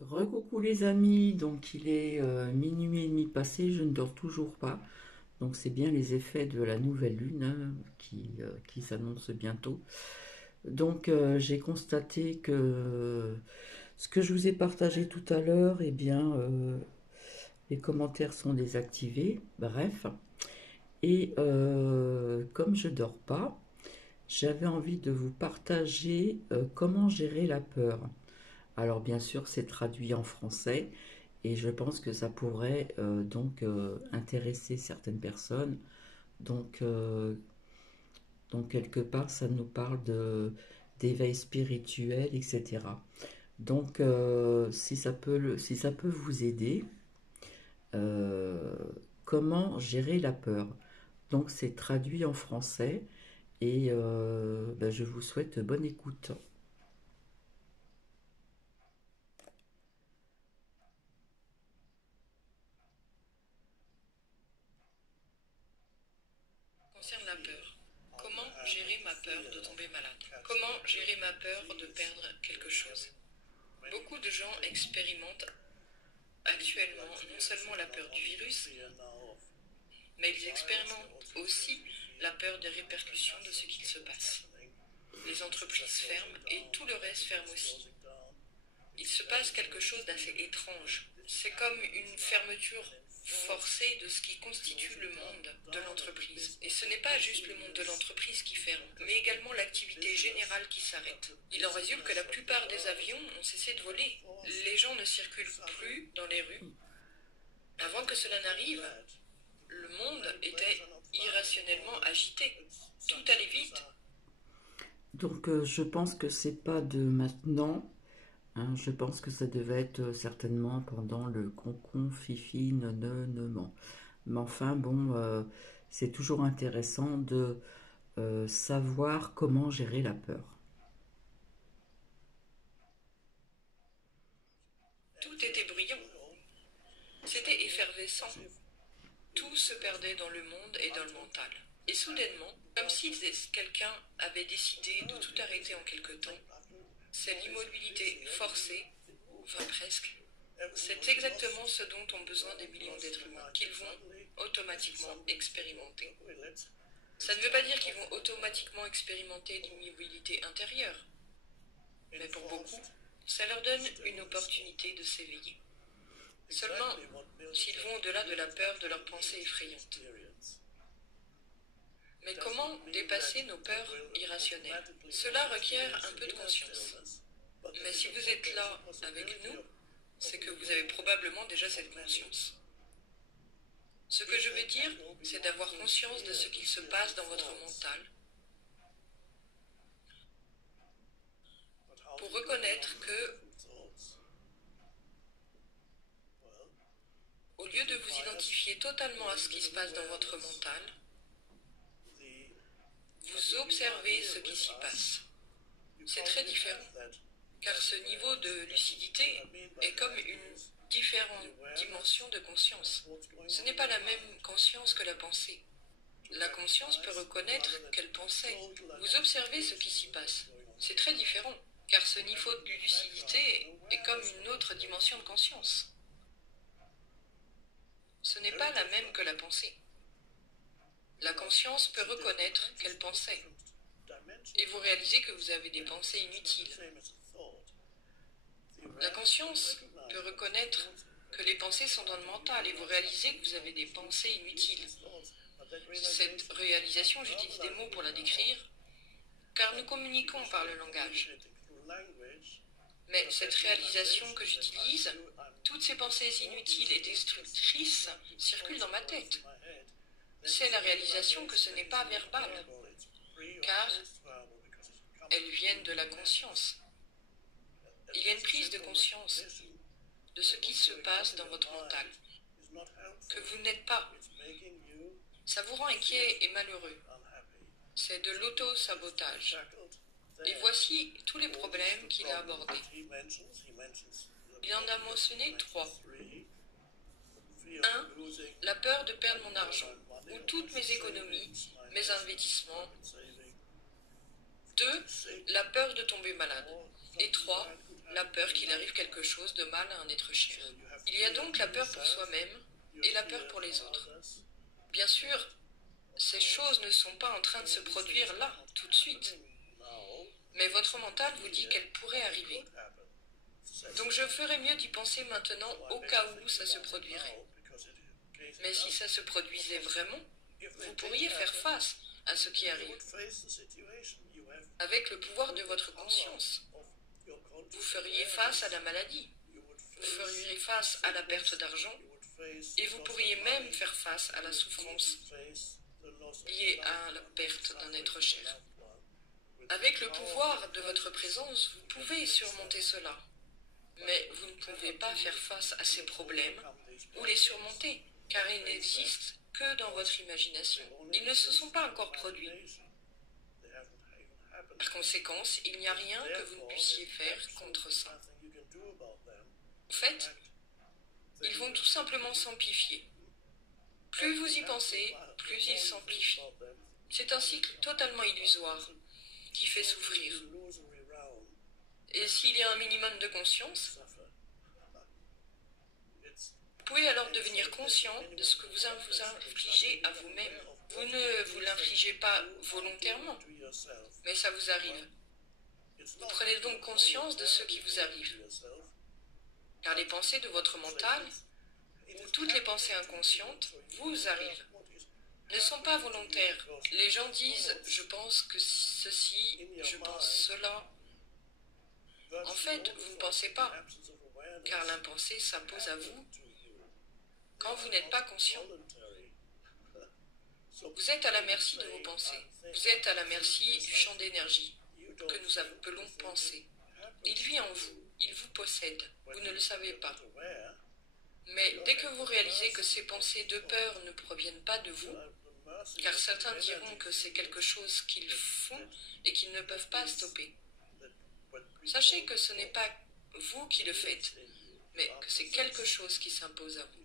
Recoucou les amis, donc il est minuit et demi passé, je ne dors toujours pas. Donc c'est bien les effets de la nouvelle lune hein, qui s'annonce bientôt. Donc j'ai constaté que ce que je vous ai partagé tout à l'heure, eh bien les commentaires sont désactivés. Bref, et comme je dors pas, j'avais envie de vous partager comment gérer la peur. Alors bien sûr, c'est traduit en français et je pense que ça pourrait intéresser certaines personnes. Donc, euh, donc quelque part, ça nous parle d'éveil spirituel, etc. Donc si ça peut vous aider, euh, comment gérer la peur? Donc c'est traduit en français et je vous souhaite bonne écoute. Concerne la peur. Comment gérer ma peur de tomber malade? Comment gérer ma peur de perdre quelque chose? Beaucoup de gens expérimentent actuellement non seulement la peur du virus, mais ils expérimentent aussi la peur des répercussions de ce qu'il se passe. Les entreprises ferment et tout le reste ferme aussi. Il se passe quelque chose d'assez étrange. C'est comme une fermeture forcée de ce qui constitue le monde de l'entreprise. Et ce n'est pas juste le monde de l'entreprise qui ferme, mais également l'activité générale qui s'arrête. Il en résulte que la plupart des avions ont cessé de voler. Les gens ne circulent plus dans les rues. Avant que cela n'arrive, le monde était irrationnellement agité. Tout allait vite. Donc je pense que c'est pas de maintenant. Hein, je pense que ça devait être certainement pendant le concon fifi nononement. Mais enfin bon, c'est toujours intéressant de savoir comment gérer la peur. Tout était brillant. C'était effervescent. Tout se perdait dans le monde et dans le mental. Et soudainement, comme si quelqu'un avait décidé de tout arrêter en quelque temps, c'est l'immobilité forcée, enfin presque. C'est exactement ce dont ont besoin des millions d'êtres humains, qu'ils vont automatiquement expérimenter. Ça ne veut pas dire qu'ils vont automatiquement expérimenter l'immobilité intérieure, mais pour beaucoup, ça leur donne une opportunité de s'éveiller. Seulement, s'ils vont au-delà de la peur de leurs pensées effrayantes. Mais comment dépasser nos peurs irrationnelles? Cela requiert un peu de conscience. Mais si vous êtes là avec nous, c'est que vous avez probablement déjà cette conscience. Ce que je veux dire, c'est d'avoir conscience de ce qu'il se passe dans votre mental pour reconnaître que, au lieu de vous identifier totalement à ce qui se passe dans votre mental, vous observez ce qui s'y passe. C'est très différent, car ce niveau de lucidité est comme une différente dimension de conscience. Ce n'est pas la même conscience que la pensée. La conscience peut reconnaître qu'elle pensait. Vous observez ce qui s'y passe. C'est très différent, car ce niveau de lucidité est comme une autre dimension de conscience. Ce n'est pas la même que la pensée. La conscience peut reconnaître qu'elle pensait. Et vous réalisez que vous avez des pensées inutiles. La conscience peut reconnaître que les pensées sont dans le mental et vous réalisez que vous avez des pensées inutiles. Cette réalisation, j'utilise des mots pour la décrire, car nous communiquons par le langage. Mais cette réalisation que j'utilise, toutes ces pensées inutiles et destructrices circulent dans ma tête. C'est la réalisation que ce n'est pas verbal, car elles viennent de la conscience. Il y a une prise de conscience de ce qui se passe dans votre mental, que vous n'êtes pas. Ça vous rend inquiet et malheureux. C'est de l'auto-sabotage. Et voici tous les problèmes qu'il a abordés. Il en a mentionné 3. 1. La peur de perdre mon argent, ou toutes mes économies, mes investissements. 2. La peur de tomber malade. Et 3. la peur qu'il arrive quelque chose de mal à un être cher. Il y a donc la peur pour soi-même et la peur pour les autres. Bien sûr, ces choses ne sont pas en train de se produire là, tout de suite. Mais votre mental vous dit qu'elles pourraient arriver. Donc je ferais mieux d'y penser maintenant au cas où ça se produirait. Mais si ça se produisait vraiment, vous pourriez faire face à ce qui arrive avec le pouvoir de votre conscience. Vous feriez face à la maladie, vous feriez face à la perte d'argent et vous pourriez même faire face à la souffrance liée à la perte d'un être cher. Avec le pouvoir de votre présence, vous pouvez surmonter cela. Mais vous ne pouvez pas faire face à ces problèmes ou les surmonter, car ils n'existent que dans votre imagination. Ils ne se sont pas encore produits. Par conséquent, il n'y a rien que vous ne puissiez faire contre ça. En fait, ils vont tout simplement s'amplifier. Plus vous y pensez, plus ils s'amplifient. C'est un cycle totalement illusoire qui fait souffrir. Et s'il y a un minimum de conscience, vous pouvez alors devenir conscient de ce que vous infligez à vous-même. Vous ne vous l'infligez pas volontairement, mais ça vous arrive. Vous prenez donc conscience de ce qui vous arrive. Car les pensées de votre mental, ou toutes les pensées inconscientes, vous arrivent. Ne sont pas volontaires. Les gens disent « je pense que ceci, je pense cela ». En fait, vous ne pensez pas, car l'impensé s'impose à vous quand vous n'êtes pas conscient. Vous êtes à la merci de vos pensées. Vous êtes à la merci du champ d'énergie que nous appelons pensée. Il vit en vous, il vous possède. Vous ne le savez pas. Mais dès que vous réalisez que ces pensées de peur ne proviennent pas de vous, car certains diront que c'est quelque chose qu'ils font et qu'ils ne peuvent pas stopper, sachez que ce n'est pas vous qui le faites, mais que c'est quelque chose qui s'impose à vous.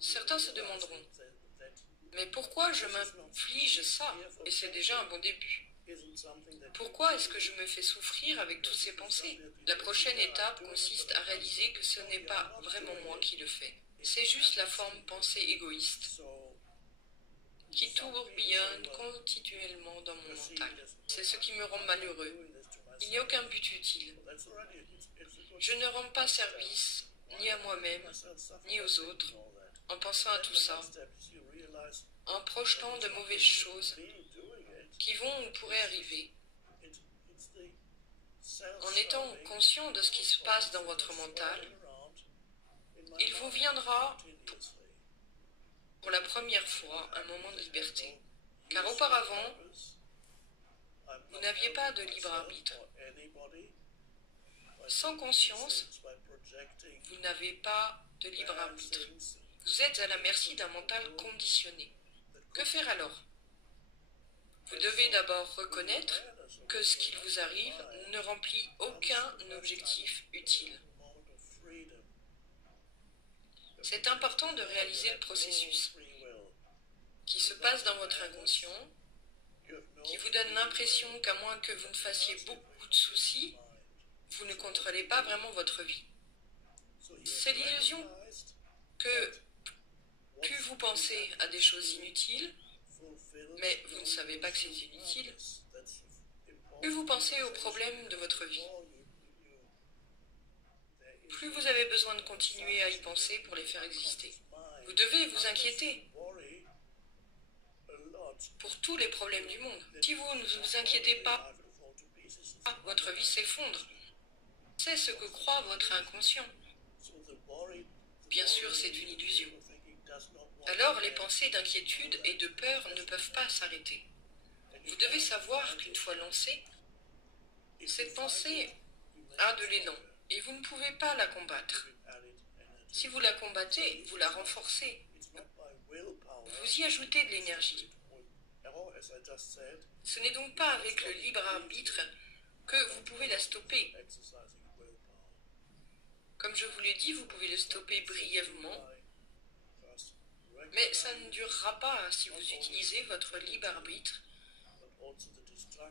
Certains se demanderont, mais pourquoi je m'inflige ça? Et c'est déjà un bon début. Pourquoi est-ce que je me fais souffrir avec toutes ces pensées? La prochaine étape consiste à réaliser que ce n'est pas vraiment moi qui le fais. C'est juste la forme pensée égoïste qui tourbillonne continuellement dans mon mental. C'est ce qui me rend malheureux. Il n'y a aucun but utile. Je ne rends pas service ni à moi-même, ni aux autres, en pensant à tout ça, en projetant de mauvaises choses qui vont ou pourraient arriver. En étant conscient de ce qui se passe dans votre mental, il vous viendra pour la première fois un moment de liberté. Car auparavant, vous n'aviez pas de libre arbitre. Sans conscience, vous n'avez pas de libre arbitre. Vous êtes à la merci d'un mental conditionné. Que faire alors? Vous devez d'abord reconnaître que ce qui vous arrive ne remplit aucun objectif utile. C'est important de réaliser le processus qui se passe dans votre inconscient, qui vous donne l'impression qu'à moins que vous ne fassiez beaucoup de soucis, vous ne contrôlez pas vraiment votre vie. C'est l'illusion que plus vous pensez à des choses inutiles, mais vous ne savez pas que c'est inutile, plus vous pensez aux problèmes de votre vie, plus vous avez besoin de continuer à y penser pour les faire exister. Vous devez vous inquiéter pour tous les problèmes du monde. Si vous ne vous inquiétez pas, votre vie s'effondre. C'est ce que croit votre inconscient. Bien sûr, c'est une illusion. Alors, les pensées d'inquiétude et de peur ne peuvent pas s'arrêter. Vous devez savoir qu'une fois lancée, cette pensée a de l'élan et vous ne pouvez pas la combattre. Si vous la combattez, vous la renforcez. Vous y ajoutez de l'énergie. Ce n'est donc pas avec le libre arbitre que vous pouvez la stopper. Comme je vous l'ai dit, vous pouvez le stopper brièvement, mais ça ne durera pas si vous utilisez votre libre arbitre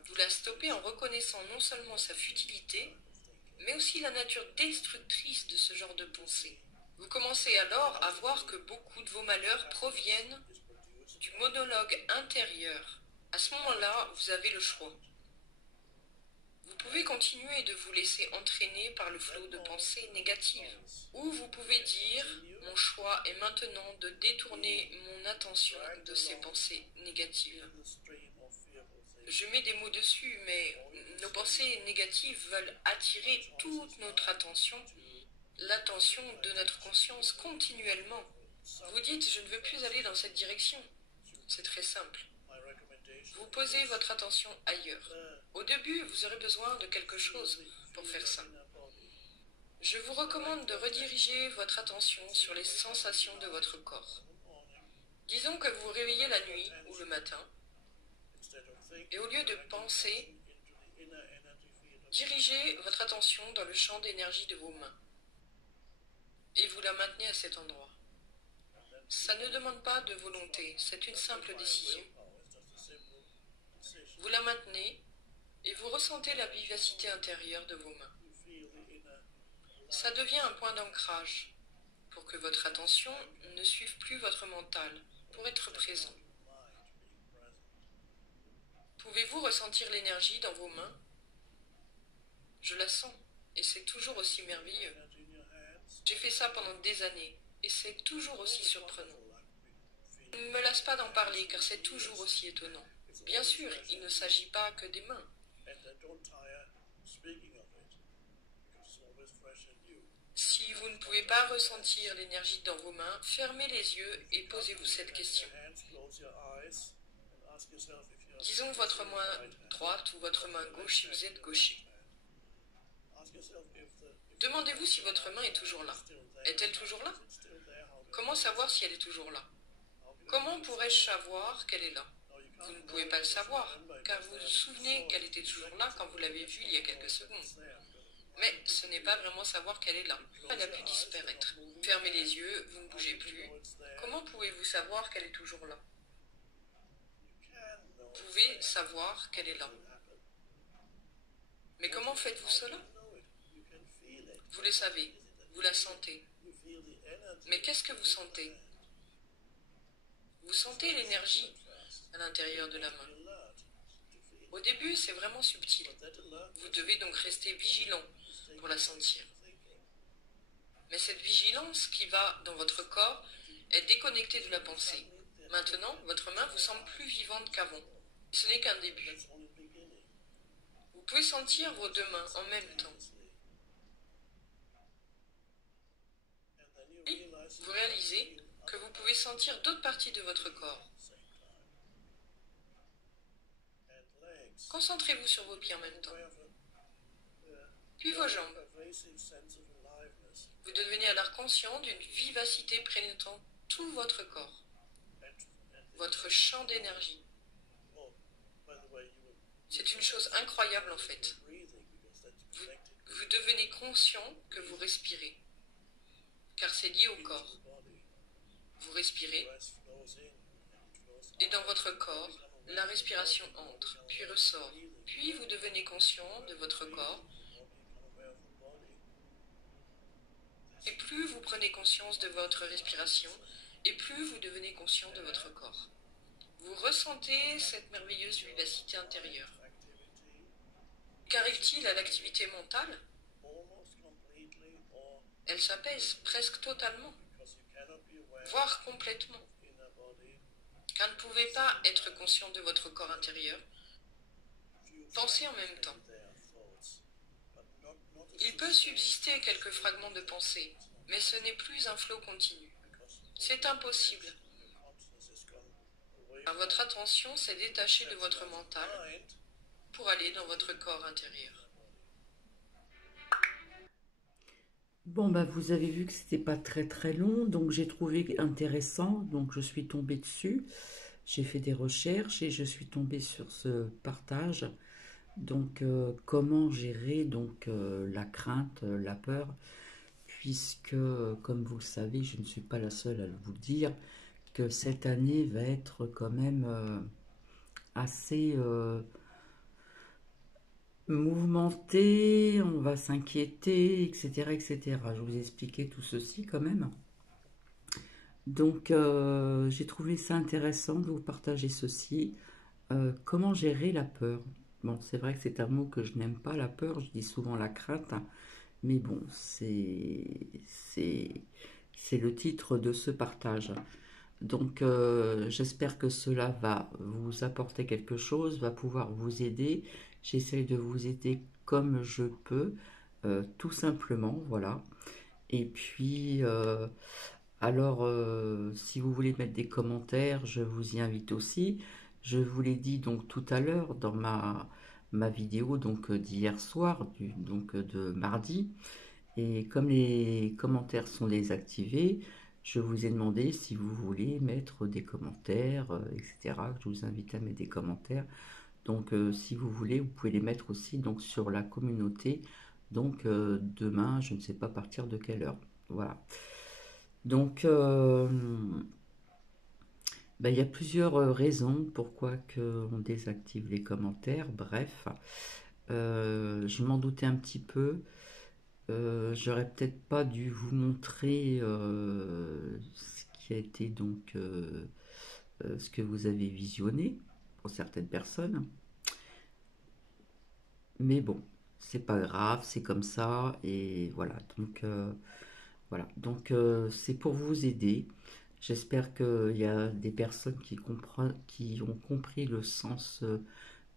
Vous la stoppez en reconnaissant non seulement sa futilité, mais aussi la nature destructrice de ce genre de pensée. Vous commencez alors à voir que beaucoup de vos malheurs proviennent du monologue intérieur. À ce moment-là, vous avez le choix. Vous pouvez continuer de vous laisser entraîner par le flot de pensées négatives. Ou vous pouvez dire, mon choix est maintenant de détourner mon attention de ces pensées négatives. Je mets des mots dessus, mais nos pensées négatives veulent attirer toute notre attention, l'attention de notre conscience continuellement. Vous dites, je ne veux plus aller dans cette direction. C'est très simple. Vous posez votre attention ailleurs. Au début, vous aurez besoin de quelque chose pour faire ça. Je vous recommande de rediriger votre attention sur les sensations de votre corps. Disons que vous vous réveillez la nuit ou le matin, et au lieu de penser, dirigez votre attention dans le champ d'énergie de vos mains, et vous la maintenez à cet endroit. Ça ne demande pas de volonté, c'est une simple décision. Vous la maintenez et vous ressentez la vivacité intérieure de vos mains. Ça devient un point d'ancrage pour que votre attention ne suive plus votre mental, pour être présent. Pouvez-vous ressentir l'énergie dans vos mains? Je la sens et c'est toujours aussi merveilleux. J'ai fait ça pendant des années et c'est toujours aussi surprenant. Je ne me lasse pas d'en parler car c'est toujours aussi étonnant. Bien sûr, il ne s'agit pas que des mains. Si vous ne pouvez pas ressentir l'énergie dans vos mains, fermez les yeux et posez-vous cette question. Disons votre main droite ou votre main gauche si vous êtes gaucher. Demandez-vous si votre main est toujours là. Est-elle toujours là? Comment savoir si elle est toujours là? Comment pourrais-je savoir qu'elle est là? Vous ne pouvez pas le savoir, car vous vous souvenez qu'elle était toujours là quand vous l'avez vue il y a quelques secondes. Mais ce n'est pas vraiment savoir qu'elle est là. Elle a pu disparaître. Fermez les yeux, vous ne bougez plus. Comment pouvez-vous savoir qu'elle est toujours là? Vous pouvez savoir qu'elle est là. Mais comment faites-vous cela? Vous le savez, vous la sentez. Mais qu'est-ce que vous sentez? Vous sentez l'énergie à l'intérieur de la main. Au début, c'est vraiment subtil. Vous devez donc rester vigilant pour la sentir. Mais cette vigilance qui va dans votre corps est déconnectée de la pensée. Maintenant, votre main vous semble plus vivante qu'avant. Ce n'est qu'un début. Vous pouvez sentir vos deux mains en même temps. Puis, vous réalisez que vous pouvez sentir d'autres parties de votre corps. Concentrez-vous sur vos pieds en même temps. Puis vos jambes. Vous devenez alors conscient d'une vivacité pénétrant tout votre corps, votre champ d'énergie. C'est une chose incroyable en fait. Vous devenez conscient que vous respirez, car c'est lié au corps. Vous respirez, et dans votre corps, la respiration entre, puis ressort. Puis vous devenez conscient de votre corps. Et plus vous prenez conscience de votre respiration, et plus vous devenez conscient de votre corps. Vous ressentez cette merveilleuse vivacité intérieure. Qu'arrive-t-il à l'activité mentale? Elle s'apaise presque totalement, voire complètement. Car ne pouvez pas être conscient de votre corps intérieur. Pensez en même temps. Il peut subsister quelques fragments de pensée, mais ce n'est plus un flot continu. C'est impossible. Car votre attention s'est détachée de votre mental pour aller dans votre corps intérieur. Bon, bah, vous avez vu que c'était pas très très long, donc j'ai trouvé intéressant, donc je suis tombée dessus. J'ai fait des recherches et je suis tombée sur ce partage. Donc, comment gérer donc la crainte, la peur, puisque, comme vous le savez, je ne suis pas la seule à vous le dire, que cette année va être quand même assez mouvementé, on va s'inquiéter, etc., etc. Je vous ai expliqué tout ceci quand même. Donc, j'ai trouvé ça intéressant de vous partager ceci. Comment gérer la peur? Bon, c'est vrai que c'est un mot que je n'aime pas, la peur, je dis souvent la crainte, mais bon, c'est le titre de ce partage. Donc, j'espère que cela va vous apporter quelque chose, va pouvoir vous aider. J'essaye de vous aider comme je peux, tout simplement, voilà. Et puis, si vous voulez mettre des commentaires, je vous y invite aussi. Je vous l'ai dit donc tout à l'heure dans ma vidéo donc d'hier soir, de mardi. Et comme les commentaires sont désactivés, je vous ai demandé si vous voulez mettre des commentaires, etc. Je vous invite à mettre des commentaires. Donc, si vous voulez, vous pouvez les mettre aussi donc sur la communauté. Donc, demain, je ne sais pas à partir de quelle heure. Voilà. Donc, ben, il y a plusieurs raisons pourquoi on désactive les commentaires. Bref, je m'en doutais un petit peu. J'aurais peut-être pas dû vous montrer ce qui a été donc ce que vous avez visionné pour certaines personnes. Mais bon, c'est pas grave, c'est comme ça et voilà. Donc c'est pour vous aider. J'espère qu'il y a des personnes qui ont compris le sens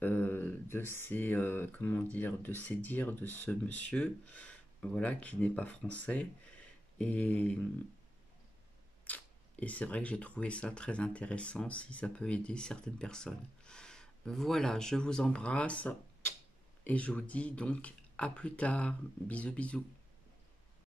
de ces comment dire de ces dires de ce monsieur, voilà, qui n'est pas français. Et, et c'est vrai que j'ai trouvé ça très intéressant si ça peut aider certaines personnes. Voilà, je vous embrasse et je vous dis donc à plus tard. Bisous bisous.